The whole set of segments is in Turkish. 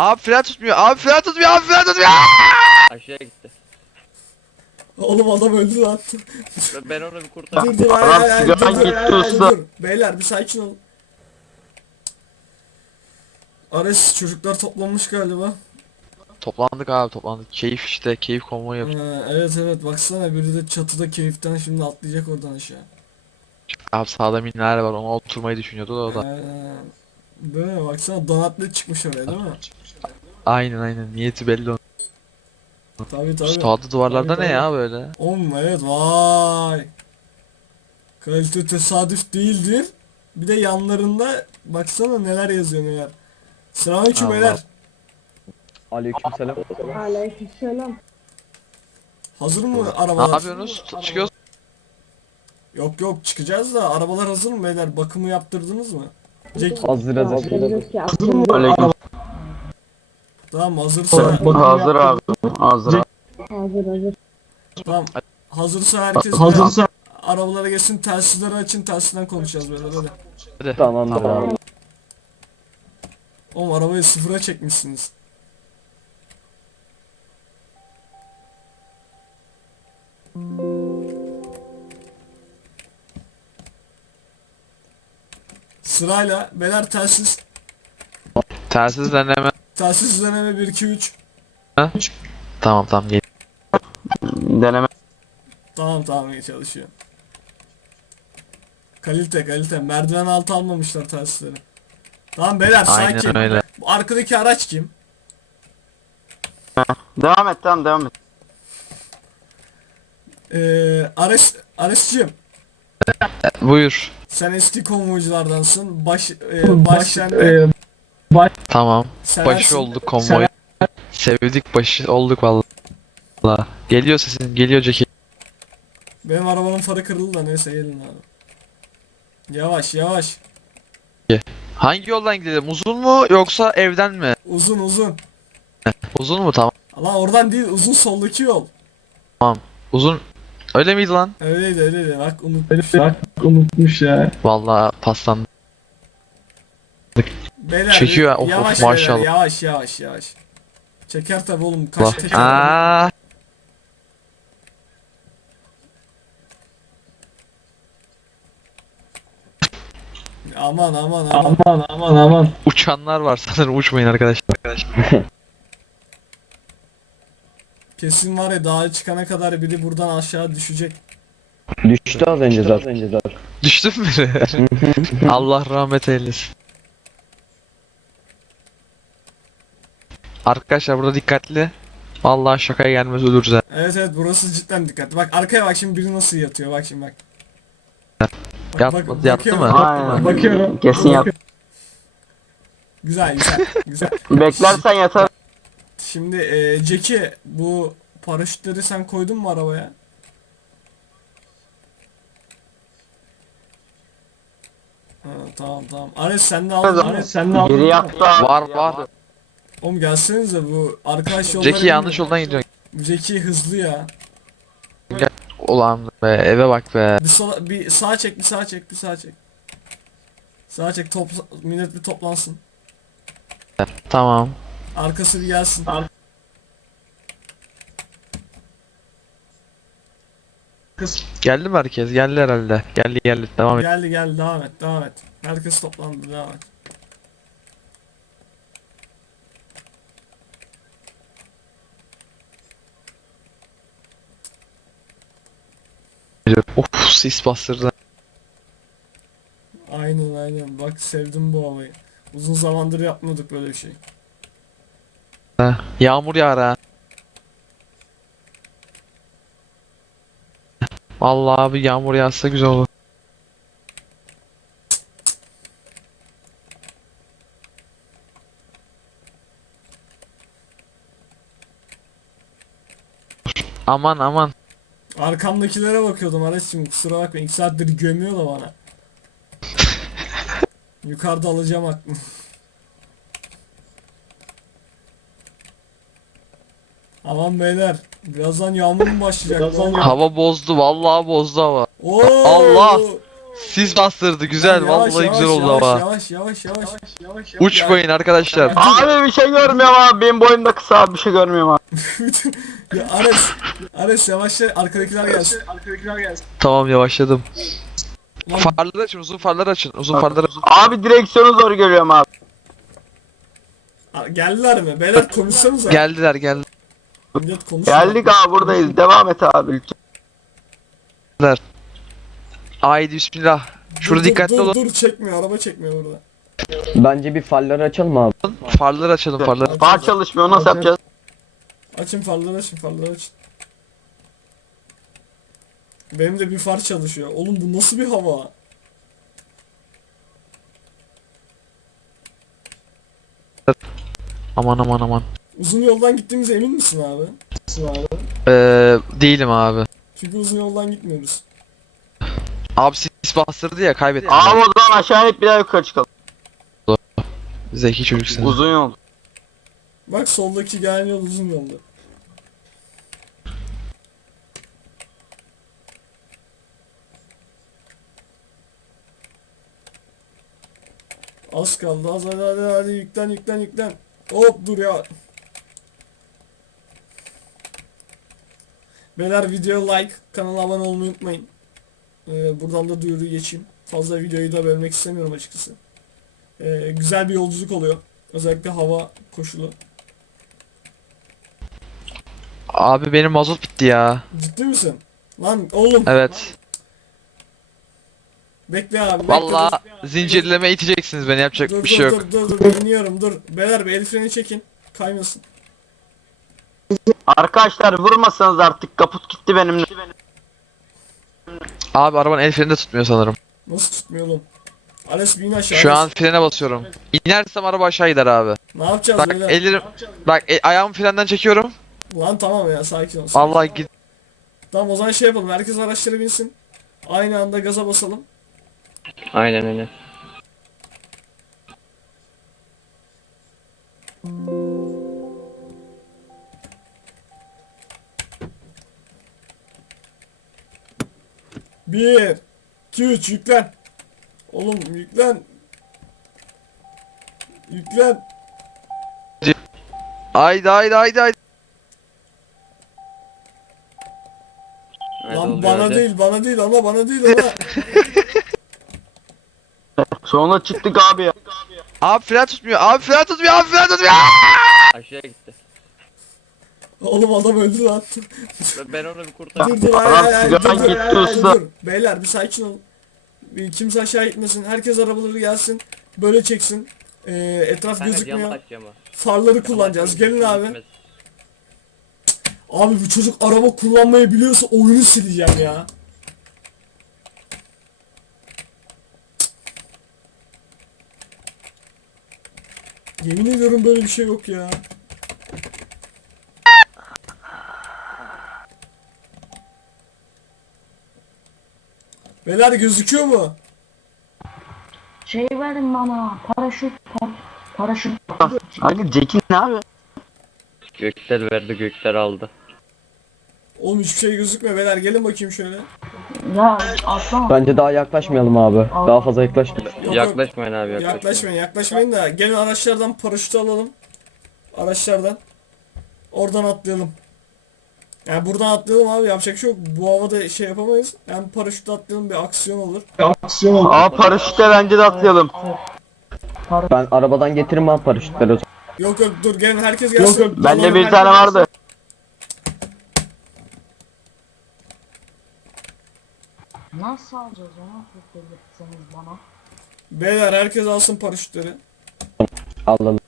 Abi fren tutmuyor. Abi fren tutmuyor. Abi fren tutmuyor. Aşağıya gitti. Oğlum adam öldü lan. Ben onu bir kurtardım. dur dur ay ay ay dur dur, gitti ay, ay, usta. dur. Beyler bir sakin olun. Ares çocuklar toplanmış galiba. Toplandık abi toplandık. Keyif işte. Keyif konvoyu. Ha, evet evet baksana biri de çatıda keyiften şimdi atlayacak oradan aşağı. Abi sağda minler var. Ona oturmayı düşünüyordu da o da. Ee, değil mi? Baksana donatlı çıkmış oraya değil mi? Aynen aynen. Niyeti belli onun. Tabii tabii. Sağda duvarlarda Tabii, ne tabii. ya böyle? Oğlum evet vay. Kalite tesadüf değildir. Bir de yanlarında baksana neler yazıyor neler. Selamünaleyküm Allah. beyler. Aleykümselam. Aleykümselam. Hazır mı Ne arabalar? yapıyorsunuz? Çıkıyoruz. Yok yok çıkacağız da arabalar hazır mı beyler? Bakımı yaptırdınız mı? Jack, Hazır hazır. Hazırlık ya. Aleyküm. tamam hazırsa Hazır abi. Hazır abi. Hazır hazır. tamam. Hazırsa herkes hazırsa arabalara geçsin telsizleri açın telsizden konuşacağız beyler hadi. Hadi. Tamam. abi. Oğlum arabayı sıfıra çekmişsiniz. Sırayla beyler telsiz Telsiz deneme. telsiz deneme 1 2 3 Tamam tamam. Gel. Deneme. Tamam tamam iyi çalışıyor. Kalite kalite merdiven altı almamışlar telsizleri. Tamam beyler sakin. Aynen öyle. Bu arkadaki araç kim? Devam et tamam devam et. Ee, Ares, Ares'cim Buyur. Sen eski konvoyculardansın. Baş, e, baş, Tamam. seversin. Başı olduk konvoy. Sevdik başı olduk valla. Geliyor sesin. Geliyor Jackie. Benim arabanın farı kırıldı da neyse gelin abi. Yavaş yavaş. Hangi yoldan gidelim? Uzun mu yoksa evden mi? Uzun uzun. Uzun mu? Tamam. Lan oradan değil uzun soldaki yol. Uzun. Öyle miydi lan? Öyleydi öyleydi bak unutmuş. Vallahi paslandı. Beyler Çekiyor, of, of, yavaş maşallah. beyler yavaş yavaş yavaş. Çeker tabi oğlum kaç Bak. teker. Aa, Aman aman aman. uçanlar var sanırım uçmayın arkadaşlar. Kesin var ya dağa çıkana kadar biri buradan aşağı düşecek. Düştü az önce zaten. Düştün mü? Allah rahmet eylesin. Arkadaşlar burada dikkatli. Vallahi şakaya gelmez ölürüz ha. Evet evet burası cidden dikkatli. Bak arkaya bak şimdi biri nasıl yatıyor bak şimdi bak. Bak, Yat- bak, yattı bakıyorum. mı? Aynen. Bakıyorum. Kesin yap. Güzel güzel güzel. Beklersen yatar. Şimdi e, Jackie bu paraşütleri sen koydun mu arabaya? Ha, tamam tamam. Ares sen de aldın. Ares sen de Biri yaptı abi. Var var. Oğlum gelsenize bu arkadaş yolları Jackie yanlış yoldan gidiyor. Jackie hızlı ya. Ulan be eve bak be. Bir sola bir sağa çek bir sağa çek bir sağa çek. Sağa çek top millet bir toplansın. Tamam. Arkası bir gelsin. Geldi mi herkes? Geldi herhalde. Geldi geldi. Devam et. Geldi geldi devam et devam et. Herkes toplandı devam et. Of sis bastırdı. Aynen aynen bak sevdim bu havayı. Uzun zamandır yapmadık böyle bir şey. Yağmur yağar ha. Vallahi abi yağmur yağsa güzel olur. Aman aman. Arkamdakilere bakıyordum Ares'cim kusura bakma 2 saattir gömüyor da bana. Yukarıda alacağım aklını. Aman beyler birazdan yağmur mu başlayacak? Birazdan Hava bozdu vallahi bozdu hava. Oo! Allah! Sis bastırdı güzel Yavaş, vallahi yavaş, güzel oldu yavaş, ama. Yavaş yavaş yavaş. yavaş. Uçmayın arkadaşlar. Abi bir şey görmüyorum abi. Benim boyum da kısa abi bir şey görmüyorum abi. ya Ares. Ares yavaşla arkadakiler gelsin. Tamam yavaşladım. Lan, Farları açın uzun farları açın. Uzun farları açın. Abi direksiyonu zor görüyorum abi. geldiler mi? Beyler konuşsanıza. Geldiler geldiler. Millet konuşuyor. Geldik abi buradayız. Devam et abi. Haydi bismillah. Şurada dur, dikkatli dur, olun. Dur çekmiyor araba çekmiyor burada. Bence bir farları açalım abi. Farları açalım farları. Far çalışmıyor nasıl yapacağız? Açın farları açın farları açın. Benim de bir far çalışıyor. Oğlum bu nasıl bir hava? Aman aman aman. Uzun yoldan gittiğimize emin misin abi? Ee, değilim abi. Çünkü uzun yoldan gitmiyoruz. Abi sis bastırdı ya kaybettim. Abi o zaman aşağı inip bir daha yukarı çıkalım. Zeki çocuksun. Uzun yol. Bak soldaki gelen yol uzun yoldu. Az kaldı az hadi hadi hadi yüklen yüklen yüklen. Hop dur ya. Beyler video like kanala abone olmayı unutmayın. Ee, buradan da duyuru geçeyim. Fazla videoyu da bölmek istemiyorum açıkçası. Ee, güzel bir yolculuk oluyor. Özellikle hava koşulu. Abi benim mazot bitti ya. Ciddi misin? Lan oğlum Evet. bekle abi. Bekle, Valla dur. zincirleme iteceksiniz beni yapacak dur, bir şey yok. Dur dur dur iniyorum dur. Beyler bir el freni çekin. Kaymasın. Arkadaşlar vurmasanız artık kaput gitti benim. Abi arabanın el freni de tutmuyor sanırım. Nasıl tutmuyor oğlum? Ares bin aşağı. Şu an frene basıyorum. İnersem araba aşağı gider abi. Ne yapacağız Bak beyler? ellerim bak e, ayağımı frenden çekiyorum. Lan tamam ya sakin ol. sakin ol. Allah git. Tamam o zaman şey yapalım. Herkes araçlara binsin. Aynı anda gaza basalım. Aynen öyle. Bir, iki, üç yüklen. Oğlum yüklen. Yüklen. Haydi haydi haydi haydi. Lan bana değil bana değil ama bana değil ama. Sonra çıktık abi ya. Abi fren tutmuyor. Abi fren tutmuyor. Abi fren tutmuyor. Aşağıya gitti. Oğlum adam öldü lan. Ben onu bir kurtardım. dur dur ay, Adam ay, ay, dur, sigaran dur, gitti ay, ay, usta. dur. Beyler bir sakin olun. Bir, kimse aşağı gitmesin. Herkes arabaları gelsin. Böyle çeksin. Ee, etraf camı gözükmüyor. aç camı. Farları kullanacağız. Gelin abi. Abi bu çocuk araba kullanmayı biliyorsa oyunu sileceğim ya. Yemin ediyorum böyle bir şey yok ya. Beyler gözüküyor mu? Şey verin bana. Paraşüt. Par paraşüt. Abi Cekin ne abi? Gökler verdi gökler aldı. Oğlum hiçbir şey gözükmüyor. Beyler gelin bakayım şöyle. Ya atlama. Bence daha yaklaşmayalım abi. Daha fazla yaklaşmayalım. Yok. Yaklaşmayın abi yaklaşmayın. Yaklaşmayın yaklaşmayın da gelin araçlardan paraşütü alalım. Araçlardan. Oradan atlayalım. Yani buradan atlayalım abi yapacak şey yok. Bu havada şey yapamayız. Yani paraşütle atlayalım bir aksiyon olur. Aa paraşütle bence de atlayalım. Ben arabadan getiririm abi paraşütleri o zaman. Yok yok dur gelin herkes gelsin. Yok, Bende bir tane vardı. Nasıl alacağız onu? Belirtseniz bana. Beyler herkes alsın paraşütleri. Alalım.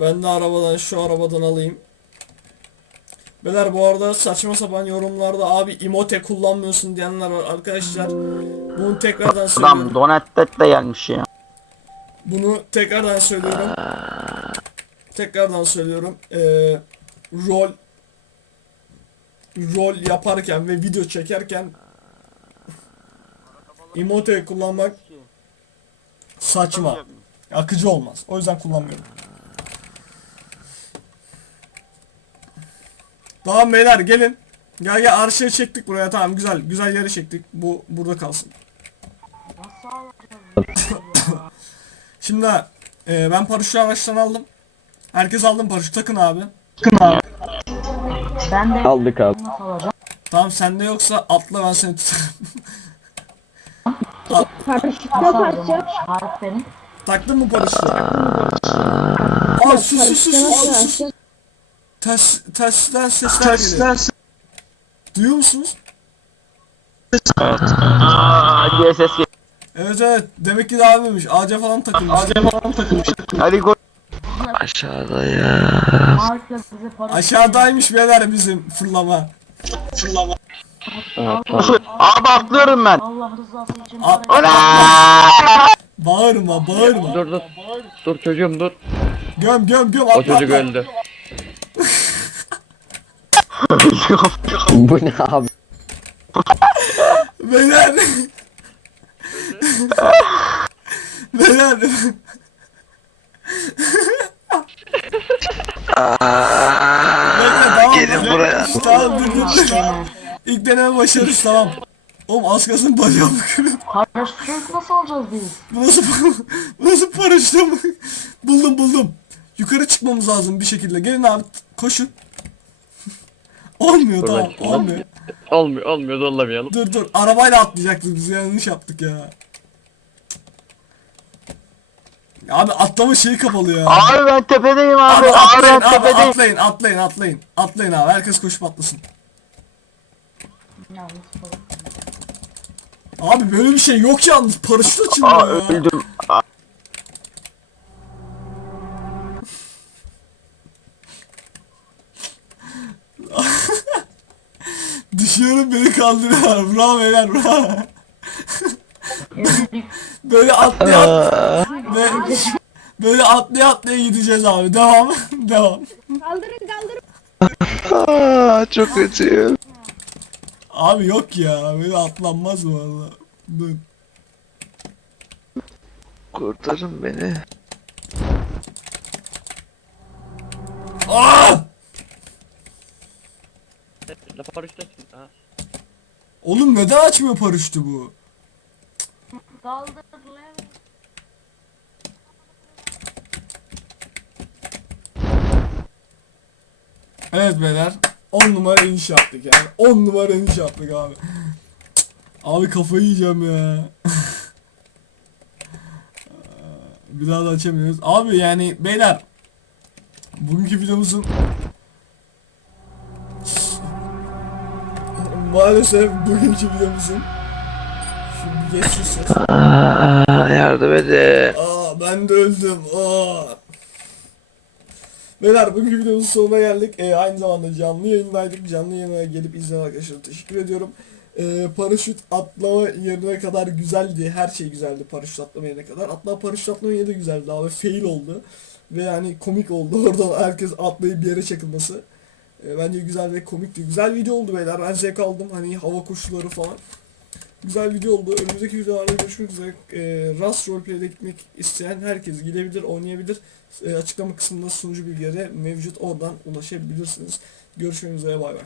Ben de arabadan şu arabadan alayım. Beyler bu arada saçma sapan yorumlarda abi emote kullanmıyorsun diyenler var arkadaşlar. Bunu tekrardan söylüyorum. Adam Donettet de gelmiş ya. Bunu tekrardan söylüyorum. Tekrardan söylüyorum. Ee, rol rol yaparken ve video çekerken emote kullanmak saçma. Akıcı olmaz. O yüzden kullanmıyorum. Tamam beyler gelin. Gel gel arşive çektik buraya tamam güzel güzel yere çektik. Bu burada kalsın. Şimdi e, ben paraşütü araçtan aldım. Herkes aldım paraşüt takın abi. Takın abi. Ben de aldık abi. Tamam sende yoksa atla ben seni tutarım. At. Paraşüt Taktın mı paraşütü? Aa sus sus sus sus. Ters, tersten sesler geliyor. Duyuyor musunuz? Aa diye ses geliyor. Evet evet. Demek ki daha büyümüş. Ağaca falan takılmış. Ağaca falan takılmış. Hadi koş. Aşağıda ya. Aşağıdaymış beyler bizim fırlama. Abi atlıyorum ben. Allah rızası için At- Bağırma bağırma. Dur dur. Dur çocuğum dur. Göm göm göm O çocuk atla. öldü. Bu ne abi? Beyler. Beyler. Tamam. Gelin buraya. Tamam dur dur. İlk deneme başarırız tamam. Oğlum az kalsın bacağımı kırıp. Paraşüt nasıl alacağız biz? Bu nasıl, bu nasıl paraşüt buldum buldum. Yukarı çıkmamız lazım bir şekilde. Gelin abi koşun. Olmuyor Dur tamam bakayım. olmuyor. Olmuyor olmuyor zorlamayalım. Dur dur arabayla atlayacaktık biz yanlış yaptık ya. Ya Abi atlama şeyi kapalı ya. Abi ben tepedeyim Abi abi. Abi atlayın ben abi tepedeyim. atlayın atlayın atlayın. Atlayın abi herkes koşup atlasın. Yalnız. Abi böyle bir şey yok yalnız paraşüt Aa açılmıyor ya. öldüm. Aa, kaldırıyorlar. Bravo beyler bravo. Böyle atlaya atlaya. Böyle, böyle atlaya atlaya gideceğiz abi. Devam. Devam. Aa, çok kötüyüm. Abi yok ya. Böyle atlanmaz valla? Dur. Kurtarın beni. Aa! La paraşüt açın. Ha. Oğlum neden açmıyor paraşütü bu? Evet beyler. 10 numara iniş yaptık yani. 10 numara iniş yaptık abi. Abi kafayı yiyeceğim ya. Bir daha da açamıyoruz. Abi yani beyler. Bugünkü videomuzun Maalesef bugünkü videomuzun Şimdi geç şu ses. Aa, yardım edin. Aa ben de öldüm. Aa. Beyler bugünkü videomuzun sonuna geldik. Ee, aynı zamanda canlı yayındaydık. Canlı yayına gelip izleyen arkadaşlara teşekkür ediyorum. Ee, paraşüt atlama yerine kadar güzeldi. Her şey güzeldi paraşüt atlama yerine kadar. Hatta paraşüt atlama yeri de güzeldi abi. Fail oldu. Ve yani komik oldu. Oradan herkes atlayıp bir yere çakılması. Ee, bence güzel ve komikti. Güzel video oldu beyler. Ben zevk aldım. Hani hava koşulları falan. Güzel video oldu. Önümüzdeki videolarda görüşmek üzere. Ee, Rust Roleplay'de gitmek isteyen herkes gidebilir, oynayabilir. Ee, açıklama kısmında sunucu bilgileri mevcut. Oradan ulaşabilirsiniz. Görüşmek üzere. Bay bay.